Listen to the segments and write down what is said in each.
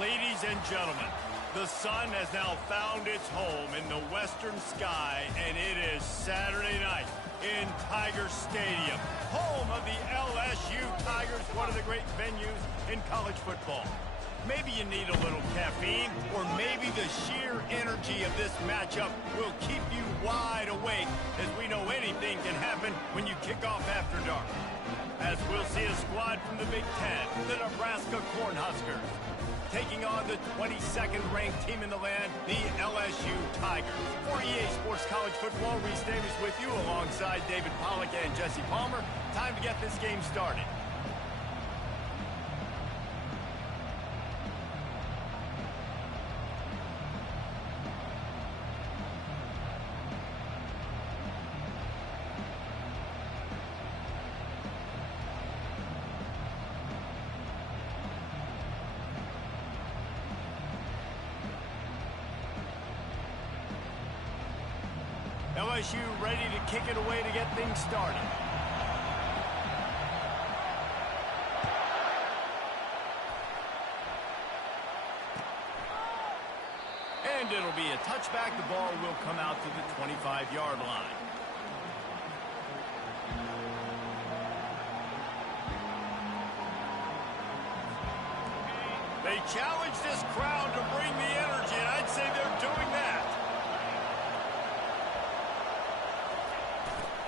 Ladies and gentlemen, the sun has now found its home in the western sky, and it is Saturday night in Tiger Stadium, home of the LSU Tigers, one of the great venues in college football. Maybe you need a little caffeine, or maybe the sheer energy of this matchup will keep you wide awake, as we know anything can happen when you kick off after dark. As we'll see a squad from the Big Ten, the Nebraska Cornhuskers, taking on the 22nd ranked team in the land, the LSU Tigers. For EA Sports College Football, Reese Davis with you alongside David Pollack and Jesse Palmer. Time to get this game started. LSU ready to kick it away to get things started. And it'll be a touchback. The ball will come out to the 25-yard line. They challenge this crowd to bring the energy, and I'd say they're doing that.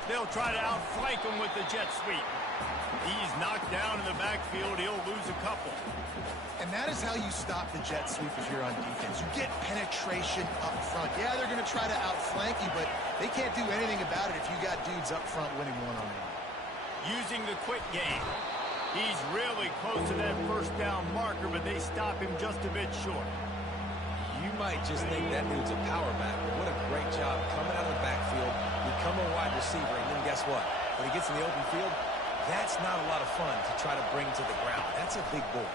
They'll try to outflank him with the jet sweep. He's knocked down in the backfield. He'll lose a couple. And that is how you stop the jet sweep if you're on defense. You get penetration up front. Yeah, they're going to try to outflank you, but they can't do anything about it if you got dudes up front winning one-on-one. Using the quick game. He's really close to that first down marker, but they stop him just a bit short. You might just think that dude's a power back, but what a great job coming out of the backfield, become a wide receiver, and then guess what? When he gets in the open field, that's not a lot of fun to try to bring to the ground. That's a big boy.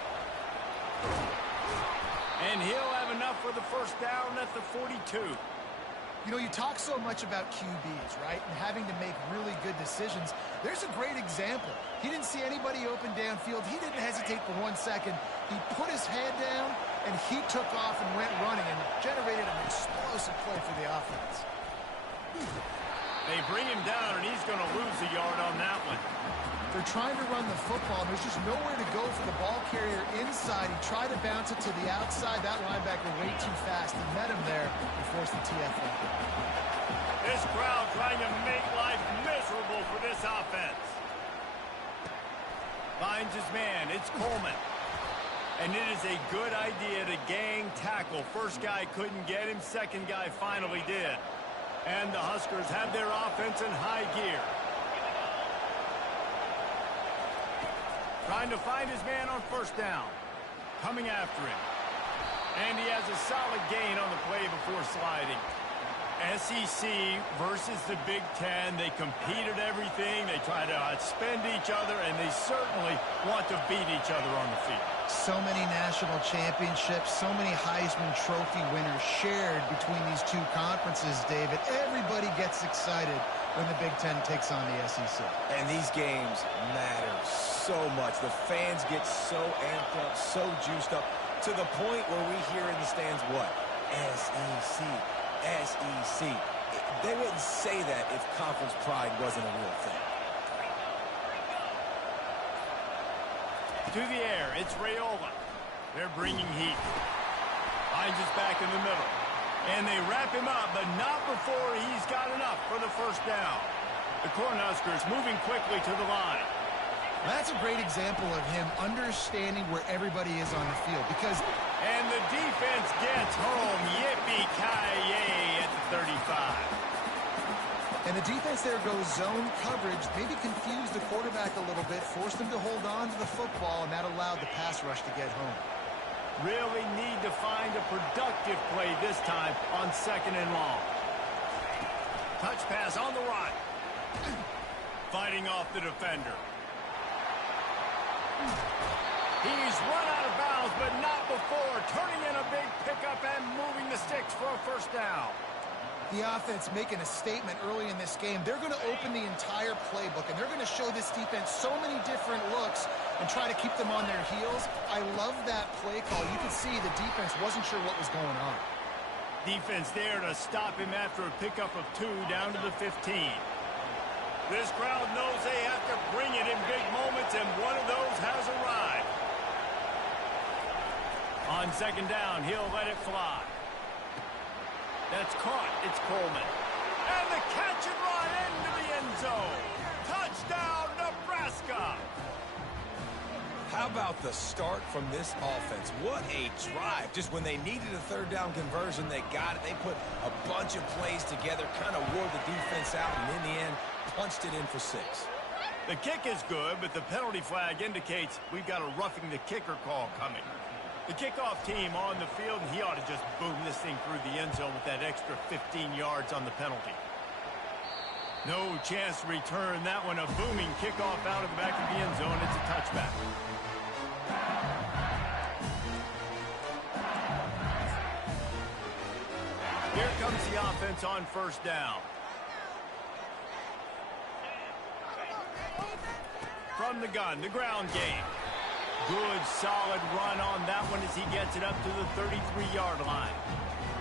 And he'll have enough for the first down at the 42. You know, you talk so much about QBs, right, and having to make really good decisions. There's a great example. He didn't see anybody open downfield. He didn't hesitate for 1 second. He put his head down, and he took off and went running and generated an explosive play for the offense. They bring him down, and he's going to lose a yard on that one. They're trying to run the football, and there's just nowhere to go for the ball carrier inside. He tried to bounce it to the outside. That linebacker way too fast. He met him there and forced the TFL. This crowd trying to make life miserable for this offense. Finds his man. It's Coleman. And it is a good idea to gang tackle. First guy couldn't get him. Second guy finally did. And the Huskers have their offense in high gear. Trying to find his man on first down. Coming after him. And he has a solid gain on the play before sliding. SEC versus the Big Ten. They compete at everything. They try to outspend each other, and they certainly want to beat each other on the field. So many national championships, so many Heisman Trophy winners shared between these two conferences, David. Everybody gets excited when the Big Ten takes on the SEC. And these games matter so much. The fans get so amped up, so juiced up, to the point where we hear in the stands what? SEC. SEC. They wouldn't say that if conference pride wasn't a real thing. To the air, it's Raiola. They're bringing heat. Finds his back in the middle. And they wrap him up, but not before he's got enough for the first down. The Cornhuskers moving quickly to the line. That's a great example of him understanding where everybody is on the field because... And the defense gets home. Yippee-ki-yay at the 35. And the defense there goes zone coverage, maybe confused the quarterback a little bit, forced him to hold on to the football, and that allowed the pass rush to get home. Really need to find a productive play this time on second and long. Touch pass on the run. Fighting off the defender. He's run out of bounds, but not before. Turning in a big pickup and moving the sticks for a first down. The offense making a statement early in this game. They're going to open the entire playbook, and they're going to show this defense so many different looks and try to keep them on their heels. I love that play call. You could see the defense wasn't sure what was going on. Defense there to stop him after a pickup of 2 down to the 15. This crowd knows they have to bring it in big moments, and one of those has arrived. On second down, he'll let it fly. That's caught. It's Coleman. And the catch and run into the end zone. Touchdown, Nebraska. How about the start from this offense? What a drive. Just when they needed a third down conversion, they got it. They put a bunch of plays together, kind of wore the defense out, and in the end, punched it in for 6. The kick is good, but the penalty flag indicates we've got a roughing the kicker call coming. The kickoff team on the field, and he ought to just boom this thing through the end zone with that extra 15 yards on the penalty. No chance to return that one. A booming kickoff out of the back of the end zone. It's a touchback. Here comes the offense on first down. From the gun, the ground game. Good, solid run on that one as he gets it up to the 33-yard line.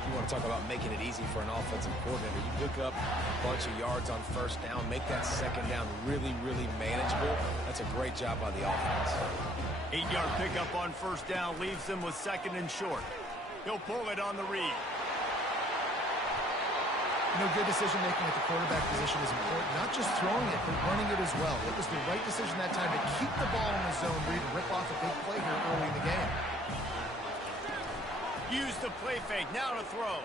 You want to talk about making it easy for an offensive coordinator. You pick up a bunch of yards on first down, make that second down really, really manageable. That's a great job by the offense. 8-yard pickup on first down leaves them with second and short. He'll pull it on the read. You know, good decision-making at the quarterback position is important. Not just throwing it, but running it as well. It was the right decision that time to keep the ball in the zone where you can rip off a big play here early in the game. Use the play fake. Now to throw.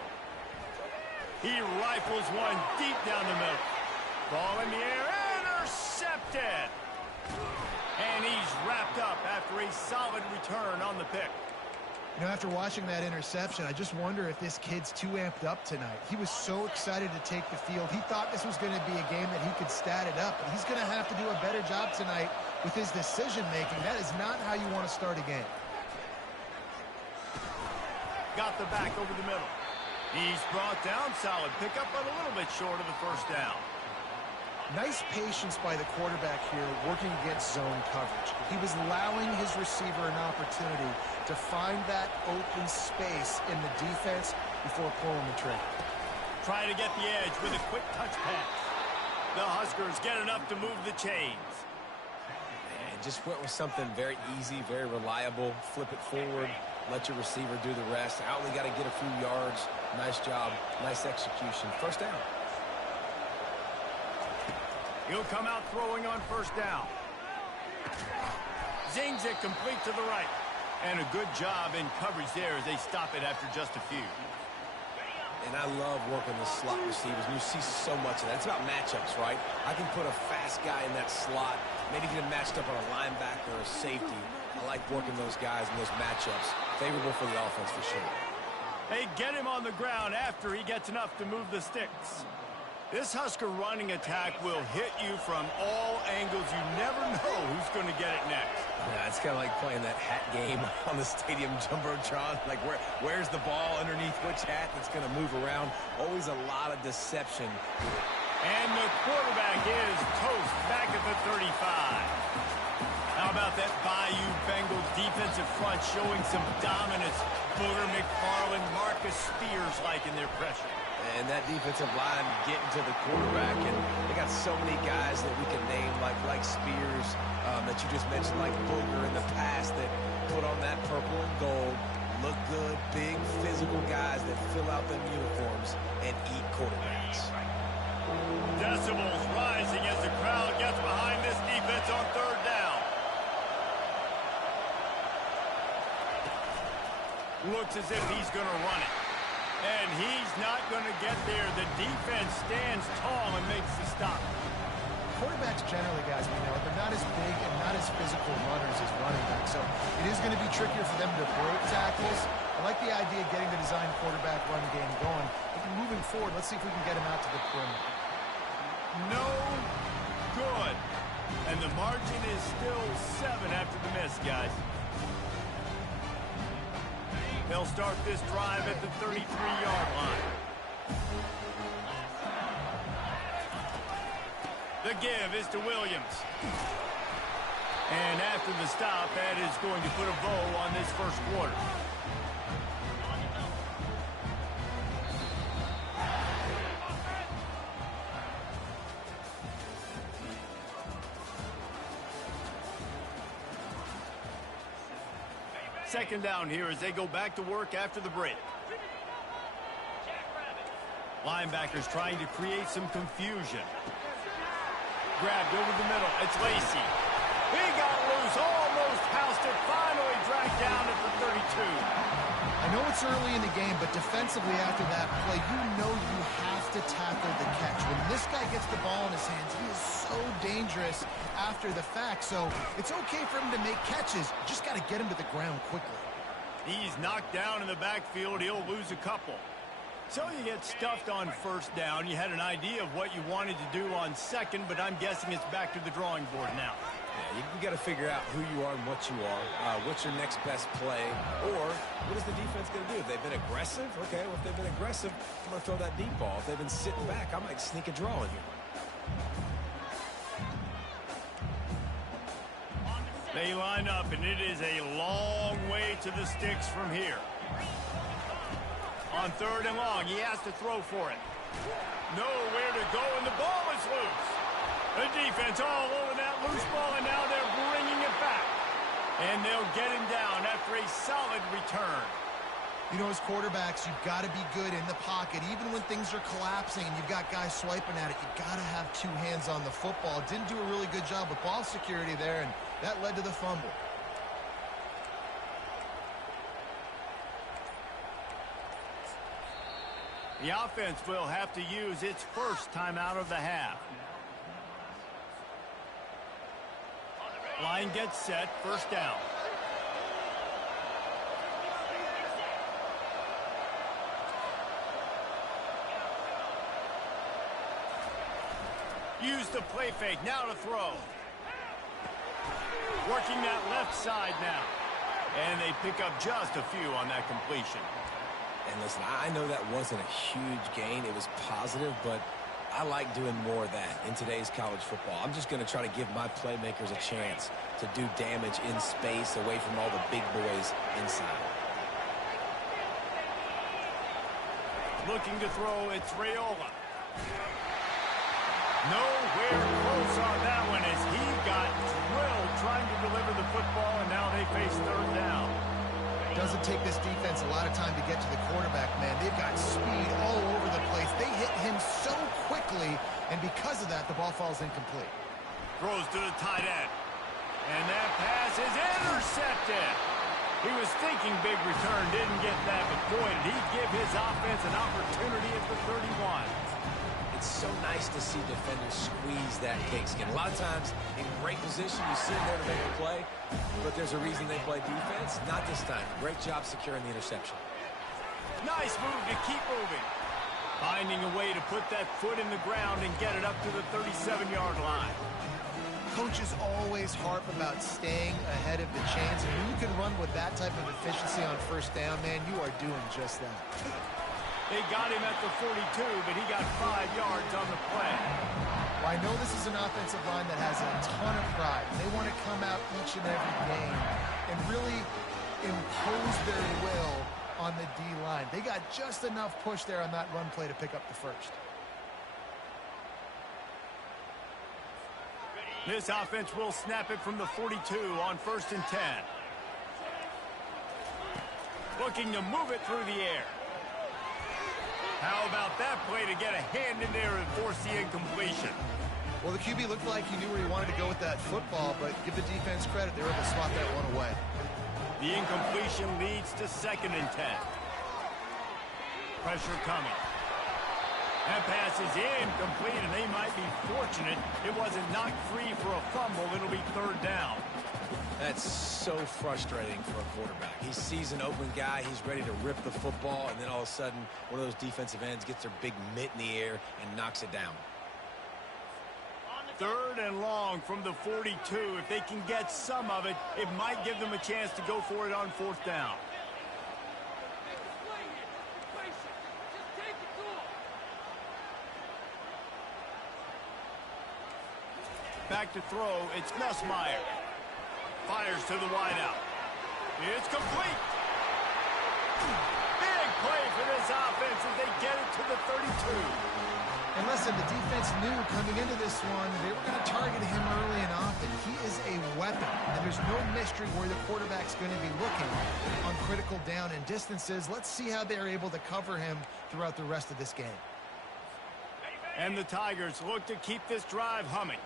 He rifles one deep down the middle. Ball in the air. Intercepted. And he's wrapped up after a solid return on the pick. You know, after watching that interception, I just wonder if this kid's too amped up tonight. He was so excited to take the field. He thought this was going to be a game that he could stat it up, but he's going to have to do a better job tonight with his decision-making. That is not how you want to start a game. Got the back over the middle. He's brought down. Solid pickup, but a little bit short of the first down. Nice patience by the quarterback here working against zone coverage. He was allowing his receiver an opportunity to find that open space in the defense before pulling the trigger. Try to get the edge with a quick touch pass. The Huskers get enough to move the chains. And just went with something very easy, very reliable. Flip it forward, let your receiver do the rest. I only got to get a few yards. Nice job, nice execution. First down. He'll come out throwing on first down. Zings it complete to the right. And a good job in coverage there as they stop it after just a few. And I love working the slot receivers. You see so much of that. It's about matchups, right? I can put a fast guy in that slot, maybe get him matched up on a linebacker or a safety. I like working those guys in those matchups. Favorable for the offense for sure. They get him on the ground after he gets enough to move the sticks. This Husker running attack will hit you from all angles. You never know who's going to get it next. Yeah, it's kind of like playing that hat game on the stadium jumbotron. Like, where's the ball underneath which hat that's going to move around? Always a lot of deception. And the quarterback is toast back at the 35. How about that Bayou Bengals defensive front showing some dominance? Booger McFarland, Marcus Spears-like in their pressure. And that defensive line getting to the quarterback, and they got so many guys that we can name, like Spears, that you just mentioned, like Booger in the past, that put on that purple and gold, look good, big physical guys that fill out them uniforms and eat quarterbacks. Decibels rising as the crowd gets behind this defense on third down. Looks as if he's going to run it. And he's not going to get there. The defense stands tall and makes the stop. Quarterbacks generally, guys, we know, they're not as big and not as physical runners as running backs. So it is going to be trickier for them to break tackles. I like the idea of getting the design quarterback run game going. But moving forward, let's see if we can get him out to the perimeter. No good. And the margin is still 7 after the miss, guys. They'll start this drive at the 33-yard line. The give is to Williams. And after the stop, that is going to put a bow on this first quarter. Second down here as they go back to work after the break. Linebackers trying to create some confusion. Grabbed over the middle. It's Lacey. He got loose, almost housed it, finally dragged down at the 32. I know it's early in the game, but defensively after that play, you know you have to tackle the catch. When this guy gets the ball in his hands, he is so dangerous after the fact. So it's okay for him to make catches. Just got to get him to the ground quickly. He's knocked down in the backfield. He'll lose a couple. So you get stuffed on first down. You had an idea of what you wanted to do on second, but I'm guessing it's back to the drawing board now. Yeah, you got to figure out who you are and what you are. What's your next best play? Or what is the defense going to do? If they've been aggressive, okay, well, if they've been aggressive, I'm going to throw that deep ball. If they've been sitting back, I might sneak a draw in here. They line up, and it is a long way to the sticks from here. On third and long, he has to throw for it. Nowhere to go, and the ball is loose. The defense all over that loose ball, and now they're bringing it back. And they'll get him down after a solid return. You know, as quarterbacks, you've got to be good in the pocket. Even when things are collapsing and you've got guys swiping at it, you've got to have two hands on the football. Didn't do a really good job with ball security there, and that led to the fumble. The offense will have to use its first timeout of the half. Line gets set, first down. Use the play fake, now to throw. Working that left side now. And they pick up just a few on that completion. And listen, I know that wasn't a huge gain. It was positive, but I like doing more of that in today's college football. I'm just going to try to give my playmakers a chance to do damage in space away from all the big boys inside. Looking to throw, it's Raiola. Nowhere close on that one as he got drilled trying to deliver the football, and now they face third down. Doesn't take this defense a lot of time to get to the quarterback, man. They've got speed all over the place. They hit him so quickly, and because of that, the ball falls incomplete. Throws to the tight end. And that pass is intercepted. He was thinking big return, didn't get that, but boy, did he give his offense an opportunity at the 31. It's so nice to see defenders squeeze that pigskin. A lot of times, in great position, you see them there to make a play, but there's a reason they play defense. Not this time. Great job securing the interception. Nice move to keep moving. Finding a way to put that foot in the ground and get it up to the 37-yard line. Coaches always harp about staying ahead of the chains, and when you can run with that type of efficiency on first down, man, you are doing just that. They got him at the 42, but he got 5 yards on the play. Well, I know this is an offensive line that has a ton of pride. They want to come out each and every game and really impose their will on the D-line. They got just enough push there on that run play to pick up the first. This offense will snap it from the 42 on 1st and 10. Looking to move it through the air. How about that play to get a hand in there and force the incompletion? Well, the QB looked like he knew where he wanted to go with that football, but give the defense credit. They were able to swat that one away. The incompletion leads to 2nd and 10. Pressure coming. That pass is incomplete, and they might be fortunate it wasn't knocked free for a fumble. It'll be 3rd down. That's so frustrating for a quarterback. He sees an open guy, he's ready to rip the football, and then all of a sudden, one of those defensive ends gets their big mitt in the air and knocks it down. 3rd and long from the 42. If they can get some of it, it might give them a chance to go for it on 4th down. Back to throw, it's Nussmeier. fires to the wideout. It's complete. Big play for this offense as they get it to the 32. And listen, the defense knew coming into this one they were going to target him early and often. He is a weapon, and there's no mystery where the quarterback's going to be looking on critical down and distances. Let's see how they're able to cover him throughout the rest of this game. And the Tigers look to keep this drive humming.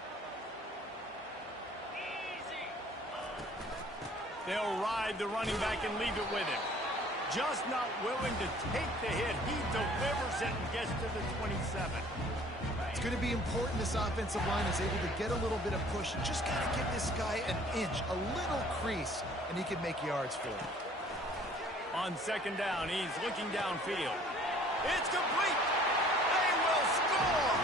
They'll ride the running back and leave it with him. Just not willing to take the hit. He delivers it and gets to the 27. It's going to be important this offensive line is able to get a little bit of push. And just got to give this guy an inch, a little crease, and he can make yards for it. On second down, he's looking downfield. It's complete. They will score.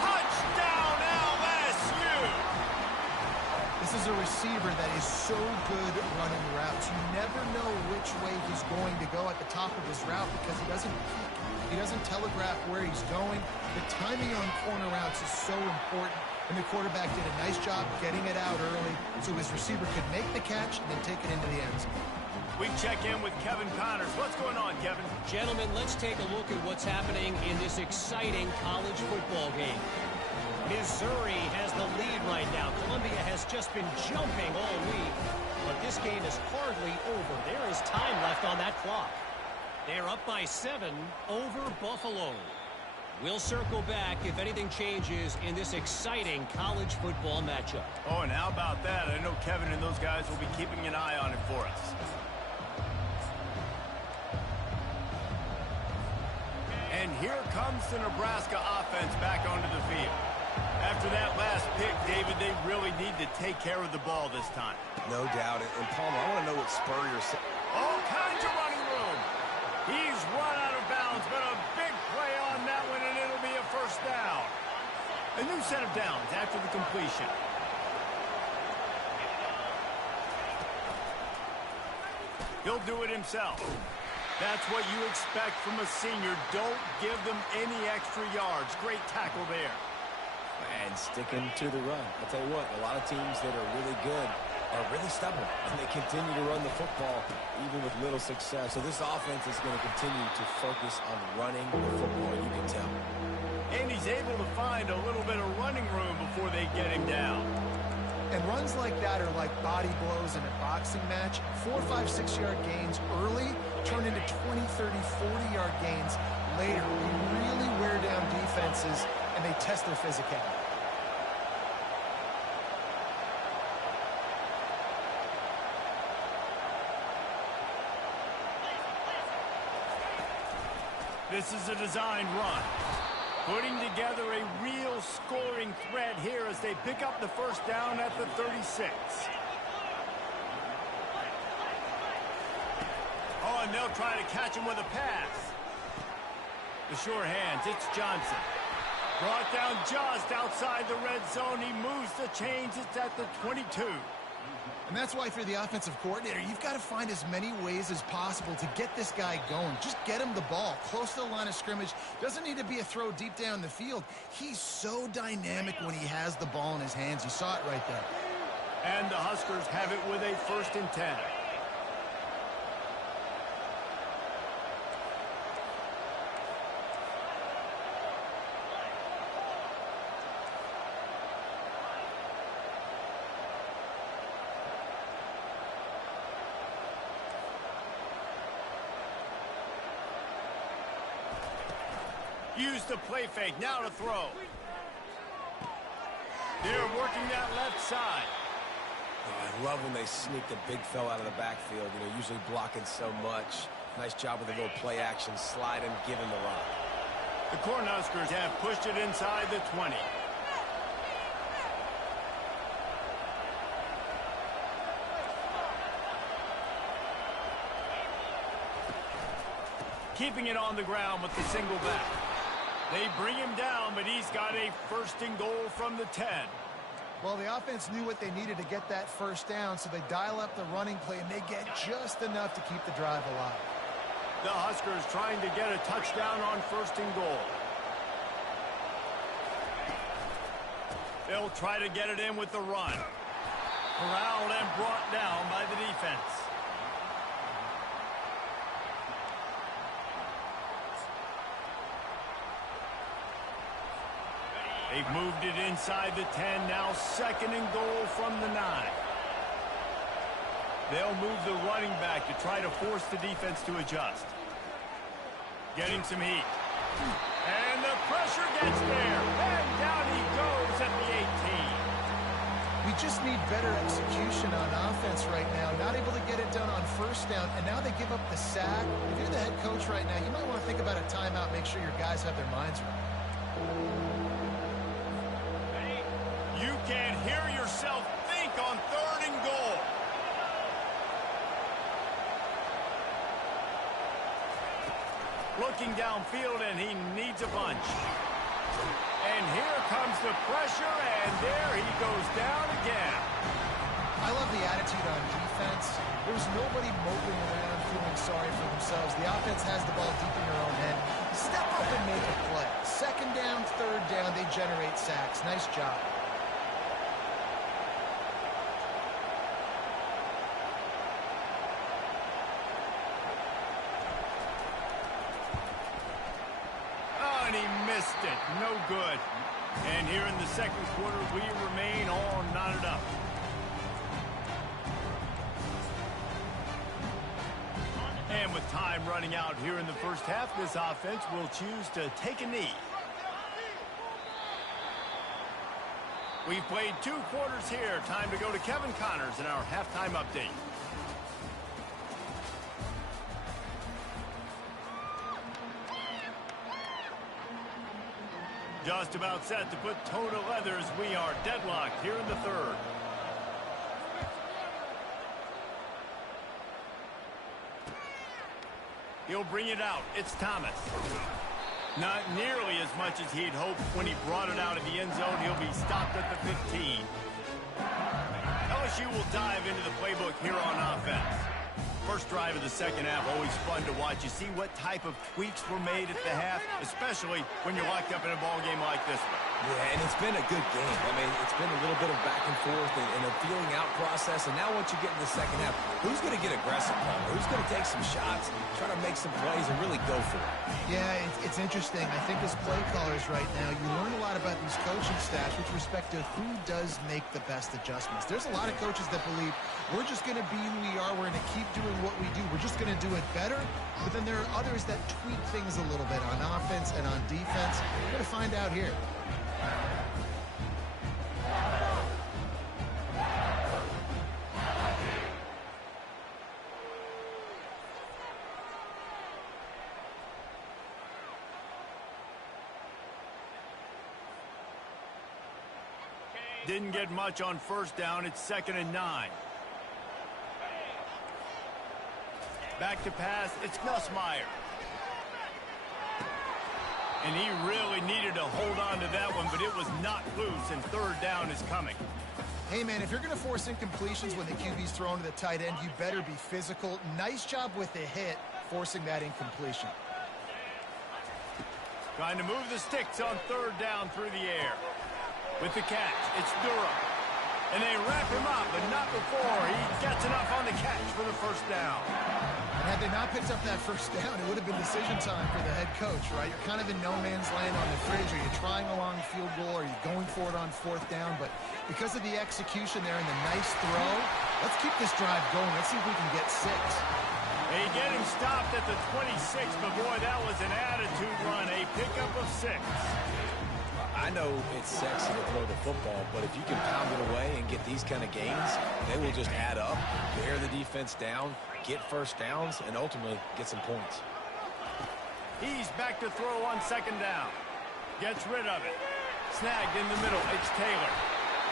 Touchdown, LSU. This is a receiver that is so good running routes. You never know which way he's going to go at the top of his route because he doesn't peek. He doesn't telegraph where he's going. The timing on corner routes is so important, and the quarterback did a nice job getting it out early so his receiver could make the catch and then take it into the end zone. We check in with Kevin Connors. What's going on, Kevin? Gentlemen, let's take a look at what's happening in this exciting college football game. Missouri has the lead right now. Columbia has just been jumping all week, but this game is hardly over. There is time left on that clock. They're up by 7 over Buffalo. We'll circle back if anything changes in this exciting college football matchup. Oh, and how about that? I know Kevin and those guys will be keeping an eye on it for us. And here comes the Nebraska offense back onto the field. After that last pick, David, they really need to take care of the ball this time. No doubt. And Palmer, I want to know what Spurrier's saying. All kinds of running room. He's run out of bounds, but a big play on that one, and it'll be a first down. A new set of downs after the completion. He'll do it himself. That's what you expect from a senior. Don't give them any extra yards. Great tackle there. And sticking to the run. I'll tell you what, a lot of teams that are really good are really stubborn, and they continue to run the football even with little success. So this offense is going to continue to focus on running the football, you can tell. And he's able to find a little bit of running room before they get him down. And runs like that are like body blows in a boxing match. 4, 5, 6-yard gains early turn into 20, 30, 40-yard gains later. They really wear down defenses, and they test their physicality. This is a designed run. Putting together a real scoring threat here as they pick up the first down at the 36. Oh, and they'll try to catch him with a pass. The sure hands, it's Johnson. Brought down just outside the red zone. He moves the chains. It's at the 22. And that's why for the offensive coordinator, you've got to find as many ways as possible to get this guy going. Just get him the ball close to the line of scrimmage. Doesn't need to be a throw deep down the field. He's so dynamic when he has the ball in his hands. You saw it right there. And the Huskers have it with a 1st and 10. Use the play fake, now to throw. They're working that left side. Oh, I love when they sneak the big fella out of the backfield. You know, usually blocking so much. Nice job with a little play action, slide and give him the rock. The Cornhuskers have pushed it inside the 20. Keeping it on the ground with the single back. They bring him down, but he's got a 1st and goal from the 10. Well, the offense knew what they needed to get that first down, so they dial up the running play, and they get just enough to keep the drive alive. The Huskers trying to get a touchdown on 1st and goal. They'll try to get it in with the run. Corralled and brought down by the defense. They've moved it inside the 10, now second and goal from the 9. They'll move the running back to try to force the defense to adjust. Getting some heat. And the pressure gets there. And down he goes at the 18. We just need better execution on offense right now. Not able to get it done on first down, and now they give up the sack. If you're the head coach right now, you might want to think about a timeout, make sure your guys have their minds right. You can hear yourself think on third and goal. Looking downfield, and he needs a bunch. And here comes the pressure, and there he goes down again. I love the attitude on defense. There's nobody moping around feeling sorry for themselves. The offense has the ball deep in their own end. Step up and make a play. Second down, third down, they generate sacks. Nice job. Missed it. No good. And here in the second quarter, we remain all knotted up. And with time running out here in the first half, this offense will choose to take a knee. We've played 2 quarters here. Time to go to Kevin Connors in our halftime update. Just about set to put toe to leather as we are deadlocked here in the third. He'll bring it out. It's Thomas. Not nearly as much as he'd hoped when he brought it out of the end zone. He'll be stopped at the 15. LSU will dive into the playbook here on offense. First drive of the second half, always fun to watch. You see what type of tweaks were made at the half, especially when you're locked up in a ball game like this one. Yeah, and it's been a good game. I mean, it's been a little bit of back and forth and a feeling out process. And now once you get in the second half, who's going to get aggressive, Paul? Who's going to take some shots, try to make some plays, and really go for it? Yeah, it's interesting. I think as play callers right now, you learn a lot about these coaching staffs with respect to who does make the best adjustments. There's a lot of coaches that believe we're just going to be who we are. We're going to keep doing what we do. We're just going to do it better. But then there are others that tweak things a little bit on offense and on defense. We're going to find out here. Didn't get much on first down. It's 2nd and 9. Back to pass. It's Nussmeier. And he really needed to hold on to that one, but it was not loose, and third down is coming. Hey, man, if you're going to force incompletions when the QB's thrown to the tight end, you better be physical. Nice job with the hit, forcing that incompletion. Trying to move the sticks on third down through the air. With the catch, it's Durham. And they wrap him up, but not before he gets enough on the catch for the first down. And had they not picked up that first down, it would have been decision time for the head coach, right? You're kind of in no man's land on the fridge. Are you trying a long field goal? Are you going for it on fourth down? But because of the execution there and the nice throw, let's keep this drive going. Let's see if we can get 6. They get him stopped at the 26, but boy, that was an attitude run, a pickup of 6. I know it's sexy to throw the football, but if you can pound it away and get these kind of gains, they will just add up, wear the defense down, get first downs, and ultimately get some points. He's back to throw on second down. Gets rid of it. Snagged in the middle. It's Taylor.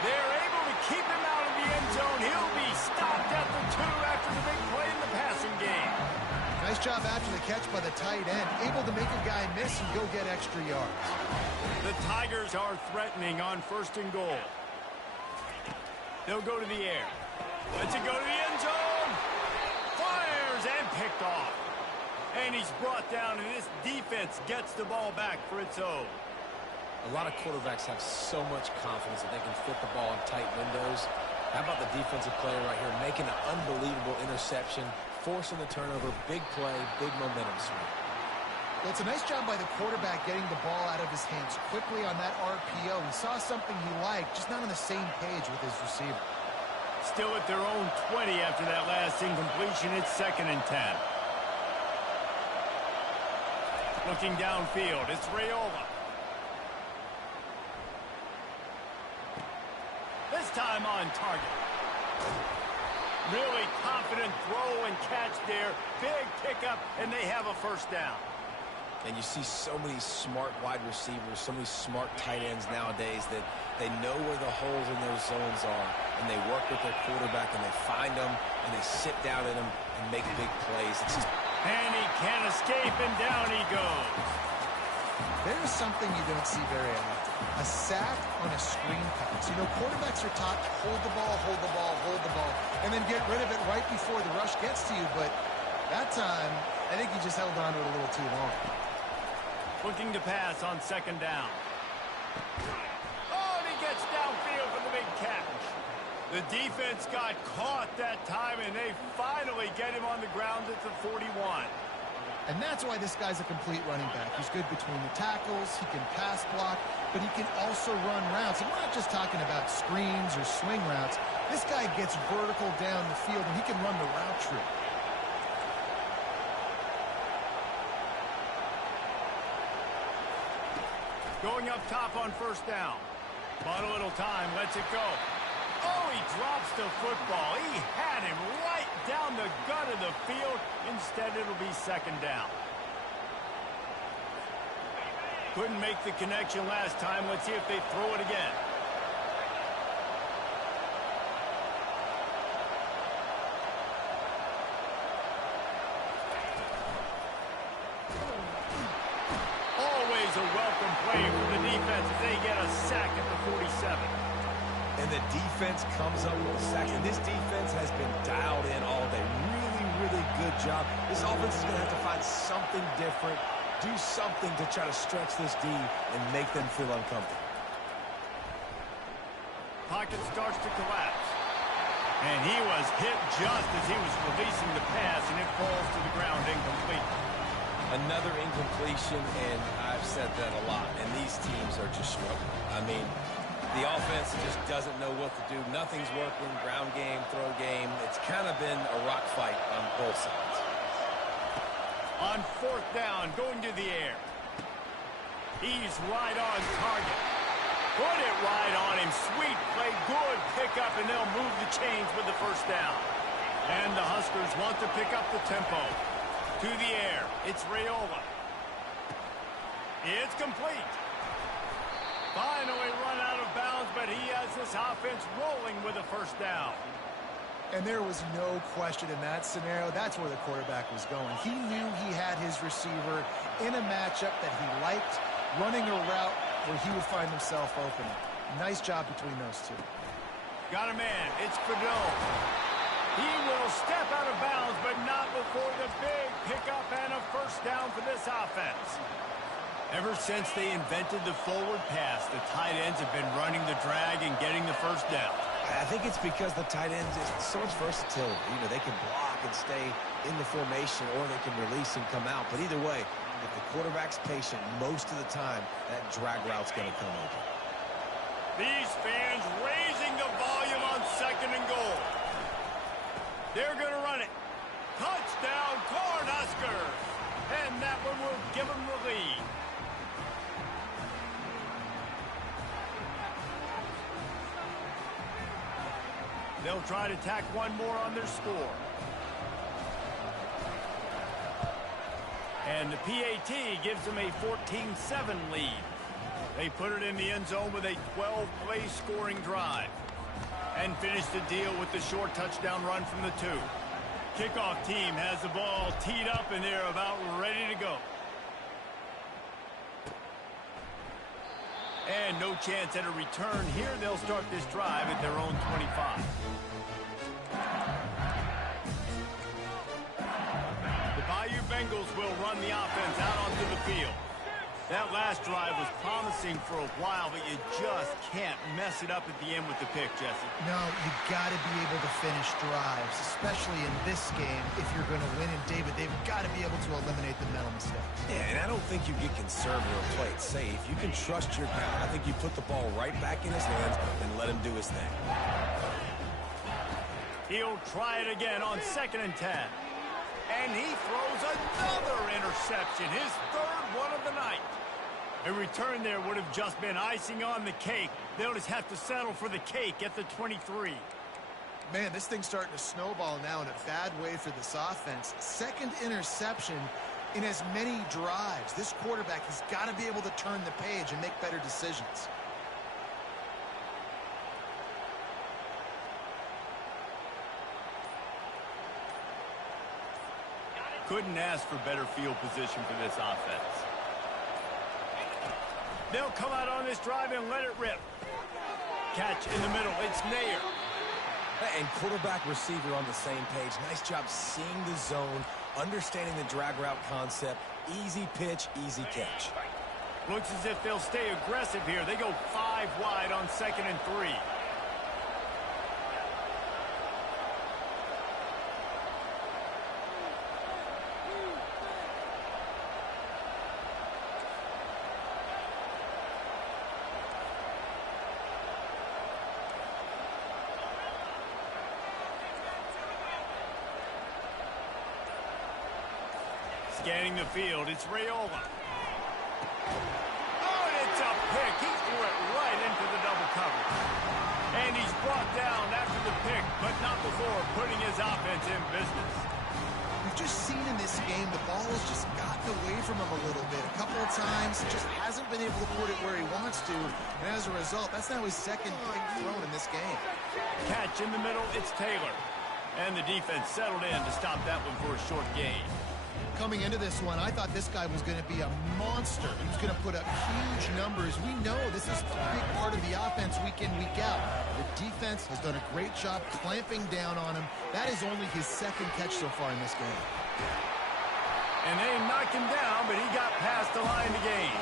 They're able to keep him out of the end zone. He'll be stopped at the 2 after the big play in the passing game. Nice job after the catch by the tight end. Able to make a guy miss and go get extra yards. The Tigers are threatening on first and goal. They'll go to the air. Let's it go to the end zone. Fires and picked off. And he's brought down, and this defense gets the ball back for its own. A lot of quarterbacks have so much confidence that they can fit the ball in tight windows. How about the defensive player right here making an unbelievable interception, forcing the turnover, big play, big momentum swing. Well, it's a nice job by the quarterback getting the ball out of his hands quickly on that RPO. He saw something he liked, just not on the same page with his receiver. Still at their own 20 after that last incompletion. It's 2nd and 10. Looking downfield, it's Raiola. This time on target. Really confident throw and catch there. Big pickup, and they have a first down. And you see so many smart wide receivers, so many smart tight ends nowadays that they know where the holes in their zones are, and they work with their quarterback, and they find them, and they sit down in them and make big plays. And he can't escape, and down he goes. There's something you don't see very often. A sack on a screen pass. You know, quarterbacks are taught to hold the ball, hold the ball, hold the ball, and then get rid of it right before the rush gets to you. But that time, I think he just held on to it a little too long. Looking to pass on 2nd down. Oh, and he gets downfield for the big catch. The defense got caught that time, and they finally get him on the ground at the 41. And that's why this guy's a complete running back. He's good between the tackles, he can pass block, but he can also run routes. And we're not just talking about screens or swing routes. This guy gets vertical down the field, and he can run the route tree. Going up top on 1st down. But a little time, lets it go. Oh, he drops the football. He had him right down the gut of the field. Instead, it'll be 2nd down. Couldn't make the connection last time. Let's see if they throw it again. Always a welcome play for the defense as they get a sack at the 47. And the defense comes up with a sack. And this defense has been dialed in all day. Really, really good job. This offense is going to have to find something different, do something to try to stretch this D and make them feel uncomfortable. Pocket starts to collapse. And he was hit just as he was releasing the pass, and it falls to the ground incomplete. Another incompletion, and I've said that a lot, and these teams are just struggling. I mean, the offense just doesn't know what to do. Nothing's working. Ground game, throw game. It's kind of been a rock fight on both sides. On 4th down, going to the air. He's right on target. Put it right on him. Sweet play, good pickup, and they'll move the chains with the 1st down. And the Huskers want to pick up the tempo. To the air, it's Raiola. It's complete. Finally run out of bounds, but he has this offense rolling with a 1st down. And there was no question in that scenario. That's where the quarterback was going. He knew he had his receiver in a matchup that he liked, running a route where he would find himself open. Nice job between those two. Got a man. It's Fidel. He will step out of bounds, but not before the big pickup and a 1st down for this offense. Ever since they invented the forward pass, the tight ends have been running the drag and getting the 1st down. I think it's because the tight ends is so much versatility. You know, they can block and stay in the formation, or they can release and come out. But either way, if the quarterback's patient, most of the time, that drag route's going to come open. These fans raising the volume on 2nd and goal. They're going to run it. Touchdown, Cornhuskers. And that one will give them the lead. They'll try to tack one more on their score. And the PAT gives them a 14-7 lead. They put it in the end zone with a 12-play scoring drive. And finish the deal with the short touchdown run from the 2. Kickoff team has the ball teed up, and they're about ready to go. And no chance at a return here. They'll start this drive at their own 25. The Bayou Bengals will run the offense out onto the field. That last drive was promising for a while, but you just can't mess it up at the end with the pick, Jesse. No, you got to be able to finish drives, especially in this game if you're going to win. And, David, they've got to be able to eliminate the mental mistakes. Yeah, and I don't think you get conservative or play it safe. You can trust your guy. I think you put the ball right back in his hands and let him do his thing. He'll try it again on 2nd and 10. And he throws another interception, his 3rd one of the night. A return there would have just been icing on the cake. They'll just have to settle for the cake at the 23. Man, this thing's starting to snowball now in a bad way for this offense. 2nd interception in as many drives. This quarterback has got to be able to turn the page and make better decisions. Couldn't ask for better field position for this offense. They'll come out on this drive and let it rip. Catch in the middle. It's Nair. And quarterback receiver on the same page. Nice job seeing the zone, understanding the drag route concept. Easy pitch, easy catch. Looks as if they'll stay aggressive here. They go 5 wide on 2nd and 3. Scanning the field, it's Raiola. Oh, and it's a pick. He threw it right into the double coverage. And he's brought down after the pick, but not before putting his offense in business. We've just seen in this game the ball has just gotten away from him a little bit. A couple of times, just hasn't been able to put it where he wants to. And as a result, that's now his 2nd pick thrown in this game. Catch in the middle, it's Taylor. And the defense settled in to stop that one for a short gain. Coming into this one, I thought this guy was going to be a monster. He was going to put up huge numbers. We know this is a big part of the offense week in, week out. The defense has done a great job clamping down on him. That is only his 2nd catch so far in this game. And they knocked him down, but he got past the line to gain.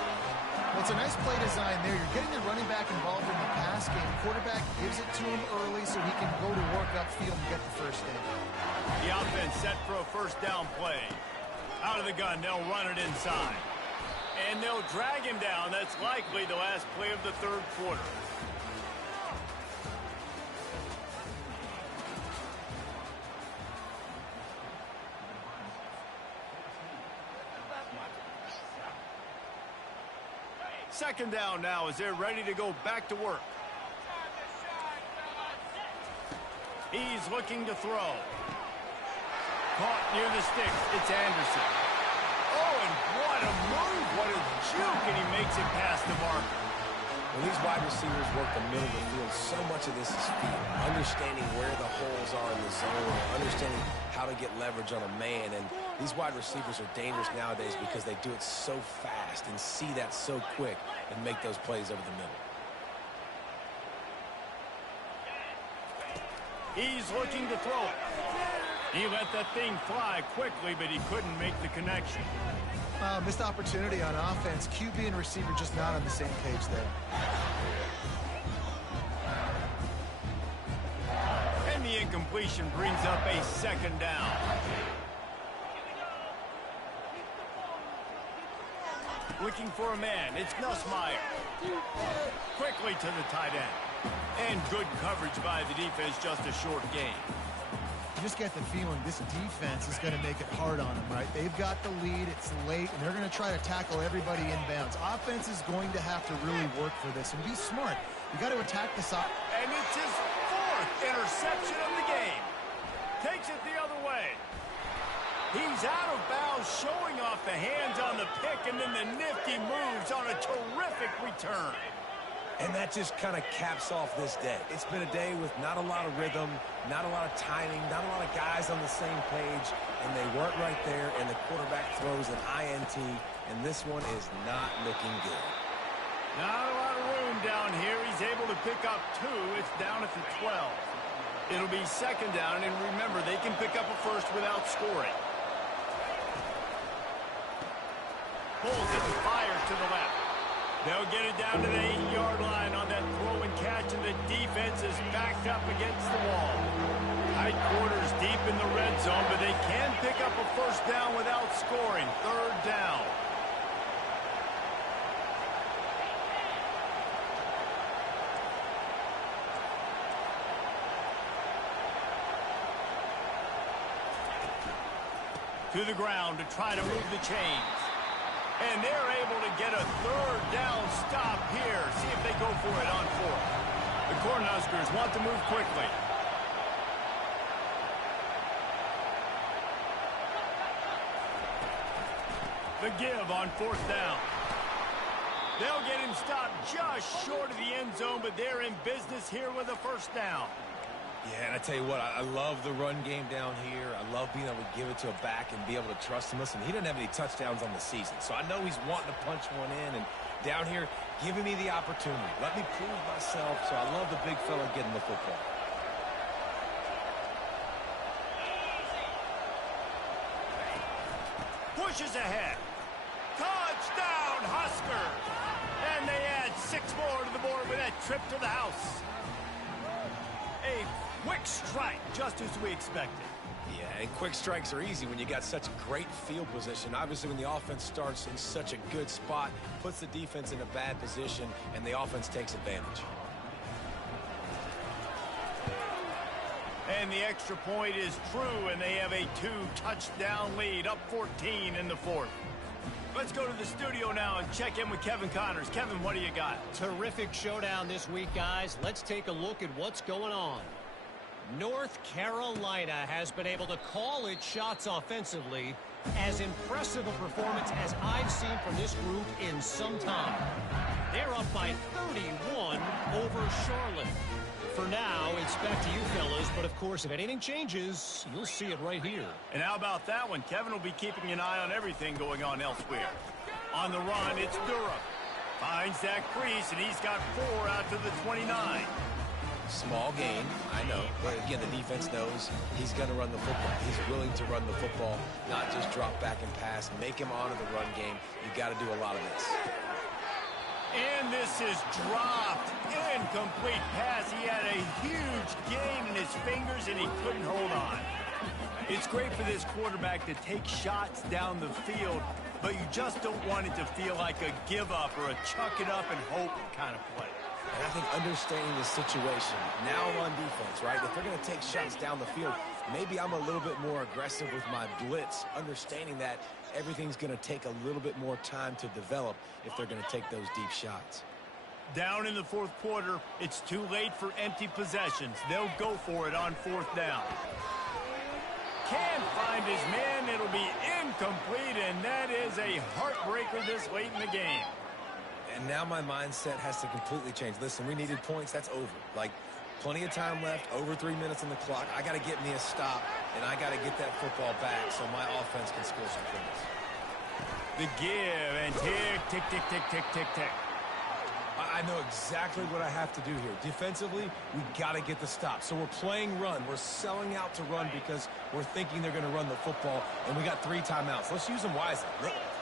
Well, it's a nice play design there. You're getting the running back involved in the pass game. Quarterback gives it to him early so he can go to work upfield and get the first down. The offense set for a 1st down play. Out of the gun, they'll run it inside. And they'll drag him down. That's likely the last play of the 3rd quarter. Second down now as they're ready to go back to work. He's looking to throw. Caught near the sticks. It's Anderson. Oh, and what a move. What a juke, and he makes it past the marker. When these wide receivers work the middle of the field, so much of this is feel. Understanding where the holes are in the zone, understanding how to get leverage on a man. And these wide receivers are dangerous nowadays because they do it so fast and see that so quick and make those plays over the middle. He's looking to throw it. He let that thing fly quickly, but he couldn't make the connection. Missed opportunity on offense. QB and receiver just not on the same page there. And the incompletion brings up a 2nd down. Looking for a man. It's Nussmeier. Quickly to the tight end. And good coverage by the defense, just a short gain. You just get the feeling this defense is going to make it hard on them, right? They've got the lead, it's late, and they're going to try to tackle everybody inbounds. Offense is going to have to really work for this and be smart. You got to attack the side. And it's his 4th interception of the game. Takes it the other way. He's out of bounds, showing off the hands on the pick, and then the nifty moves on a terrific return. And that just kind of caps off this day. It's been a day with not a lot of rhythm, not a lot of timing, not a lot of guys on the same page, and they weren't right there, and the quarterback throws an INT, and this one is not looking good. Not a lot of room down here. He's able to pick up 2. It's down at the 12. It'll be 2nd down, and remember, they can pick up a 1st without scoring. Pulls it and fires to the left. They'll get it down to the 8-yard line on that throw and catch, and the defense is backed up against the wall. Tight quarters deep in the red zone, but they can pick up a first down without scoring. Third down. To the ground to try to move the chains. And they're able to get a third down stop here. See if they go for it on fourth. The Cornhuskers want to move quickly. The give on fourth down. They'll get him stopped just short of the end zone, but they're in business here with a first down. Yeah, and I tell you what, I love the run game down here. I love being able to give it to a back and be able to trust him. Listen, he doesn't have any touchdowns on the season, so I know he's wanting to punch one in. And down here, giving me the opportunity. Let me prove myself, so I love the big fella getting the football. Pushes ahead. Touchdown, Huskers! And they add 6 more to the board with that trip to the house. A quick strike, just as we expected. Yeah, and quick strikes are easy when you got such great field position. Obviously, when the offense starts in such a good spot, puts the defense in a bad position, and the offense takes advantage. And the extra point is true, and they have a 2-touchdown lead, up 14 in the fourth. Let's go to the studio now and check in with Kevin Connors. Kevin, what do you got? Terrific showdown this week, guys. Let's take a look at what's going on. North Carolina has been able to call its shots offensively. As impressive a performance as I've seen from this group in some time. They're up by 31 over Charlotte. For now, it's back to you fellas, but of course, if anything changes, you'll see it right here. And how about that one? Kevin will be keeping an eye on everything going on elsewhere. On the run, it's Durham. Finds that crease, and he's got 4 out to the 29. Small gain, I know, but again, the defense knows he's going to run the football. He's willing to run the football, not just drop back and pass, make him honor the run game. You got to do a lot of this. And this is dropped. Incomplete pass. He had a huge gain in his fingers, and he couldn't hold on. It's great for this quarterback to take shots down the field, but you just don't want it to feel like a give-up or a chuck it up and hope kind of play. And I think understanding the situation, now I'm on defense, right? If they're going to take shots down the field, maybe I'm a little bit more aggressive with my blitz, understanding that everything's going to take a little bit more time to develop if they're going to take those deep shots. Down in the fourth quarter, it's too late for empty possessions. They'll go for it on fourth down. Can't find his man. It'll be incomplete, and that is a heartbreaker this late in the game. And now my mindset has to completely change. Listen, we needed points. That's over. Like, plenty of time left, over 3 minutes on the clock. I got to get me a stop, and I got to get that football back so my offense can score some points. The give, and tick, tick, tick, tick, tick, tick, tick. I know exactly what I have to do here. Defensively, we got to get the stop. So we're playing run. We're selling out to run because we're thinking they're going to run the football, and we got 3 timeouts. Let's use them wisely.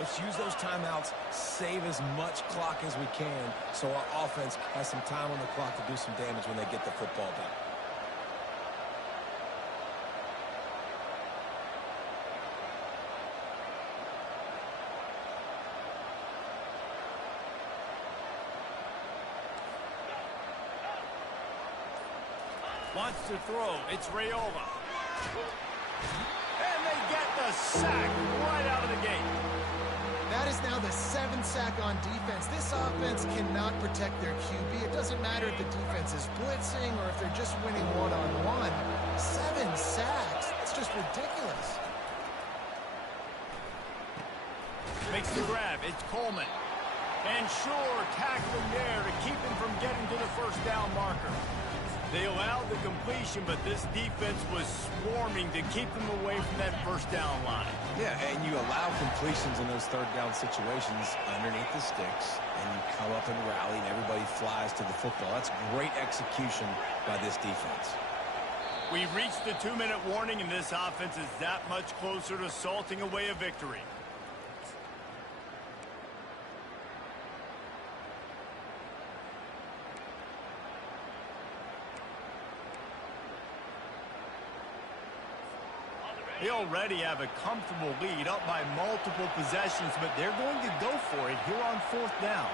Let's use those timeouts, save as much clock as we can so our offense has some time on the clock to do some damage when they get the football back. Wants to throw. It's Raiola. And they get the sack right out of the gate. That is now the 7th sack on defense. This offense cannot protect their QB. It doesn't matter if the defense is blitzing or if they're just winning one-on-one. 7 sacks. That's just ridiculous. Makes the grab. It's Coleman. And sure, tackling there to keep him from getting to the first down marker. They allowed the completion, but this defense was swarming to keep them away from that first down line. Yeah, and you allow completions in those third down situations underneath the sticks, and you come up and rally, and everybody flies to the football. That's great execution by this defense. We've reached the 2-minute warning, and this offense is that much closer to salting away a victory. They already have a comfortable lead up by multiple possessions, but they're going to go for it here on 4th down.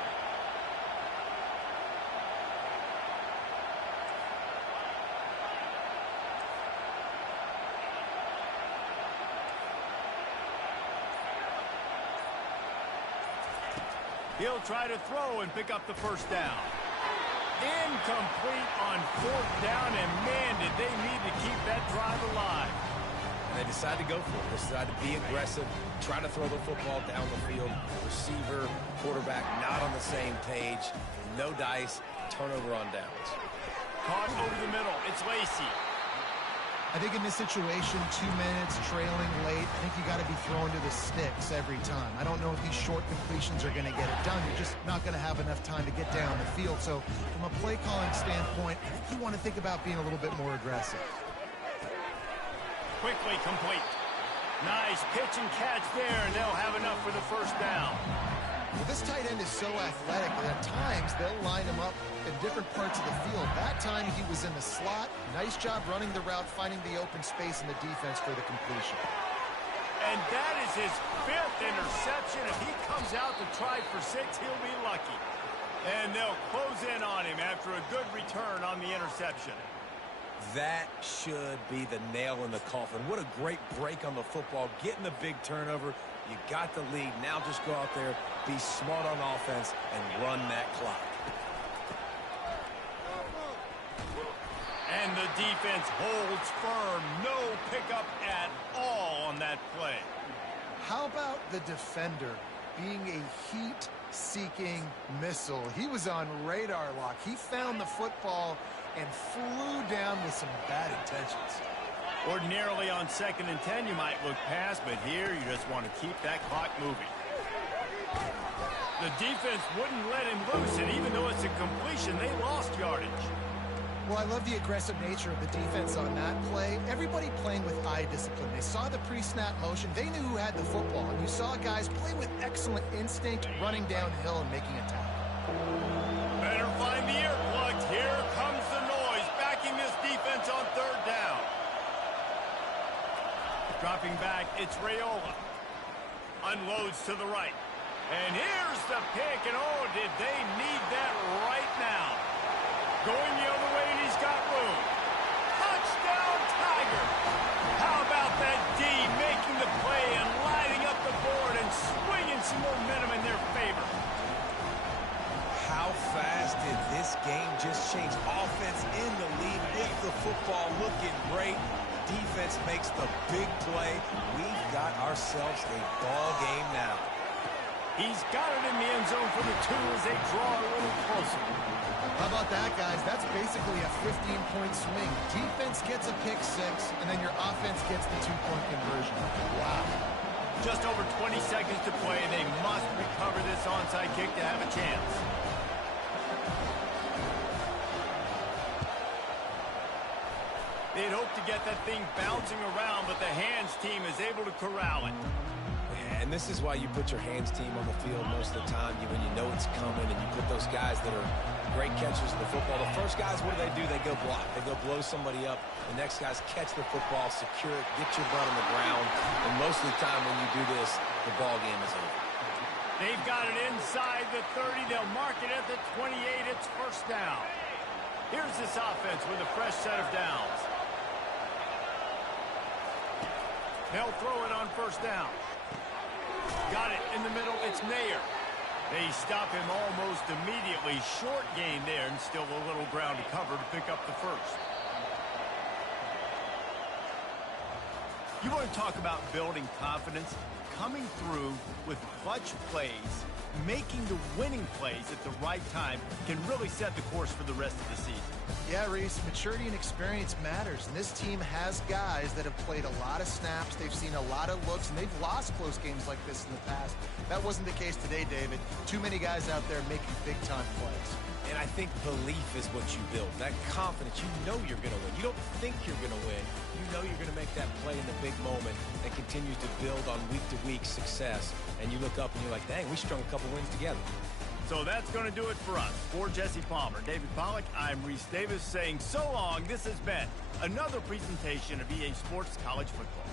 He'll try to throw and pick up the 1st down. Incomplete on 4th down, and man, did they need to keep that drive alive. And they decide to go for it. They decide to be aggressive, try to throw the football down the field. Receiver, quarterback, not on the same page. No dice, turnover on downs. Caught over the middle. It's Lacey. I think in this situation, 2 minutes, trailing late, I think you got to be throwing to the sticks every time. I don't know if these short completions are going to get it done. You're just not going to have enough time to get down the field. So from a play calling standpoint, I think you want to think about being a little bit more aggressive. Quickly complete. Nice pitch and catch there, and they'll have enough for the 1st down. Well, this tight end is so athletic that at times they'll line him up in different parts of the field. That time he was in the slot. Nice job running the route, finding the open space in the defense for the completion. And that is his 5th interception. If he comes out to try for 6, he'll be lucky. And they'll close in on him after a good return on the interception. That should be the nail in the coffin. What a great break on the football, getting the big turnover. You got the lead. Now just go out there, be smart on offense, and run that clock. And the defense holds firm. No pickup at all on that play. How about the defender being a heat-seeking missile? He was on radar lock. He found the football and flew down with some bad intentions. Ordinarily on 2nd and 10, you might look past, but here you just want to keep that clock moving. The defense wouldn't let him loose, and even though it's a completion, they lost yardage. Well, I love the aggressive nature of the defense on that play. Everybody playing with eye discipline. They saw the pre-snap motion. They knew who had the football. And you saw guys play with excellent instinct, running downhill and making a tackle. Better find the earplugs. Here comes the noise, backing this defense on 3rd down. Dropping back, it's Raiola. Unloads to the right. And here's the pick, and oh, did they need that right now. Going the other way, and he's got room. Touchdown, Tiger! How about that D making the play and lighting up the board and swinging some momentum in their favor? How fast did this game just change? Offense in the lead with the football looking great. Defense makes the big play. We've got ourselves a ball game now. He's got it in the end zone for the 2 as they draw a little closer. How about that, guys? That's basically a 15-point swing. Defense gets a pick 6, and then your offense gets the 2-point conversion. Wow. Just over 20 seconds to play. They must recover this onside kick to have a chance. They'd hoped to get that thing bouncing around, but the hands team is able to corral it. And this is why you put your hands team on the field most of the time when you know it's coming, and you put those guys that are great catchers of the football. The first guys, what do? They go block. They go blow somebody up. The next guys catch the football, secure it, get your butt on the ground. And most of the time when you do this, the ball game is over. They've got it inside the 30. They'll mark it at the 28. It's 1st down. Here's this offense with a fresh set of downs. They'll throw it on 1st down. Got it in the middle. It's Nair. They stop him almost immediately. Short gain there, and still a little ground to cover to pick up the 1st. You want to talk about building confidence? Coming through with clutch plays, making the winning plays at the right time can really set the course for the rest of the season. Yeah, Reese, maturity and experience matters, and this team has guys that have played a lot of snaps, they've seen a lot of looks, and they've lost close games like this in the past. That wasn't the case today, David. Too many guys out there making big-time plays. And I think belief is what you build, that confidence. You know you're going to win. You don't think you're going to win. You know you're going to make that play in the big moment that continues to build on week-to-week success. And you look up and you're like, dang, we strung a couple wins together. So that's going to do it for us. For Jesse Palmer, David Pollack, I'm Reese Davis saying so long. This has been another presentation of EA Sports College Football.